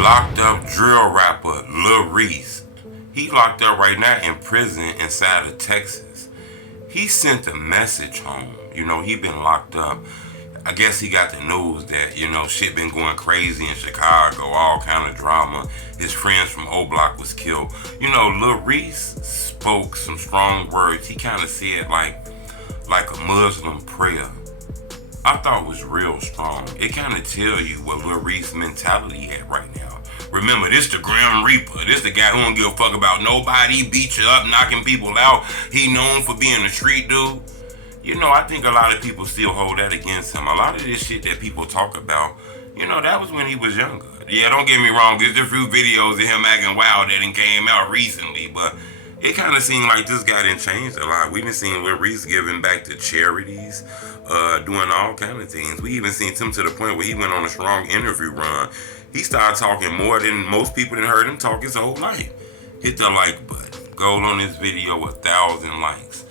Locked up drill rapper Lil Reese. He locked up right now in prison inside of Texas. He sent a message home. He been locked up. I guess he got the news that, shit been going crazy in Chicago, all kind of drama. His friends from O Block was killed. Lil Reese spoke some strong words. He kind of said like a Muslim prayer. I thought it was real strong. It kind of tell you what Lil Reese mentality at right now. Remember, this the Grim Reaper. This the guy who don't give a fuck about nobody. Beat you up, knocking people out. He known for being a street dude. I think a lot of people still hold that against him. A lot of this shit that people talk about, that was when he was younger. Yeah, don't get me wrong. There's a few videos of him acting wild that done came out recently, but it kind of seemed like this guy didn't change a lot. We done seen Lil Reese giving back to charities, doing all kind of things. We even seen him to the point where he went on a strong interview run. He started talking more than most people that heard him talk his whole life. Hit the like button. Go on this video 1,000 likes.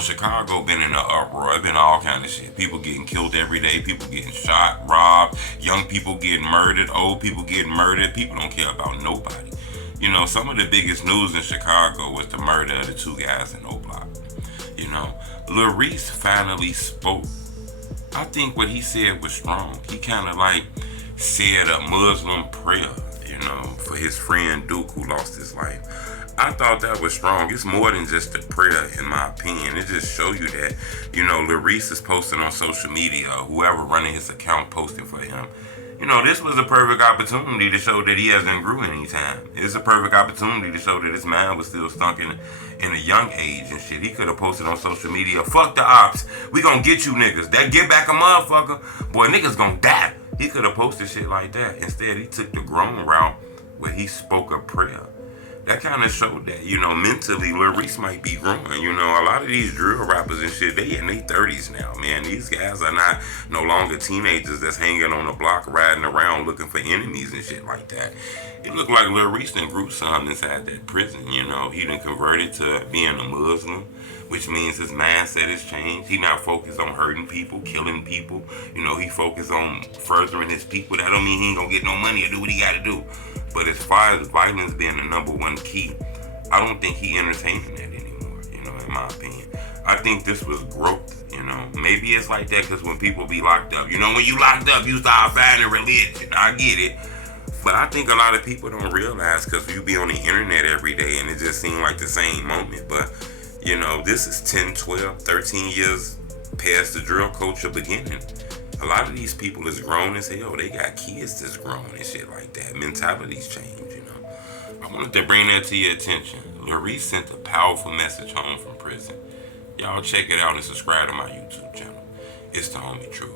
Chicago been in an uproar. It been all kind of shit. People getting killed every day. People getting shot, robbed. Young people getting murdered. Old people getting murdered. People don't care about nobody. Some of the biggest news in Chicago was the murder of the two guys in O Block. Lil Reese finally spoke. I think what he said was strong. He kind of said a Muslim prayer, for his friend Duke who lost his life. I thought that was strong. It's more than just a prayer, in my opinion. It just shows you that, Lil Reese is posting on social media, whoever running his account posting for him. This was a perfect opportunity to show that he hasn't grew any time. It's a perfect opportunity to show that his mind was still stunk in a young age and shit. He could have posted on social media, fuck the ops, we gonna get you niggas. That get back a motherfucker, boy, niggas gonna die. He could have posted shit like that. Instead, he took the grown route where he spoke a prayer. That kind of showed that, mentally Lil Reese might be growing. A lot of these drill rappers and shit, they in their 30s now, man. These guys are not no longer teenagers that's hanging on the block, riding around looking for enemies and shit like that. It looked like Lil Reese done grew some inside that prison, He done converted to being a Muslim, which means his mindset has changed. He not focused on hurting people, killing people. He focused on furthering his people. That don't mean he ain't gonna get no money or do what he gotta do. But as far as violence being the number one key, I don't think he entertaining that anymore, in my opinion. I think this was growth, Maybe it's like that because when people be locked up, when you locked up, you start finding religion. I get it. But I think a lot of people don't realize because you be on the internet every day and it just seems like the same moment. But, this is 10, 12, 13 years past the drill culture beginning. A lot of these people is grown as hell. They got kids that's grown and shit like that. Mentalities change, I wanted to bring that to your attention. Lil Reese sent a powerful message home from prison. Y'all check it out and subscribe to my YouTube channel. It's the homie truth.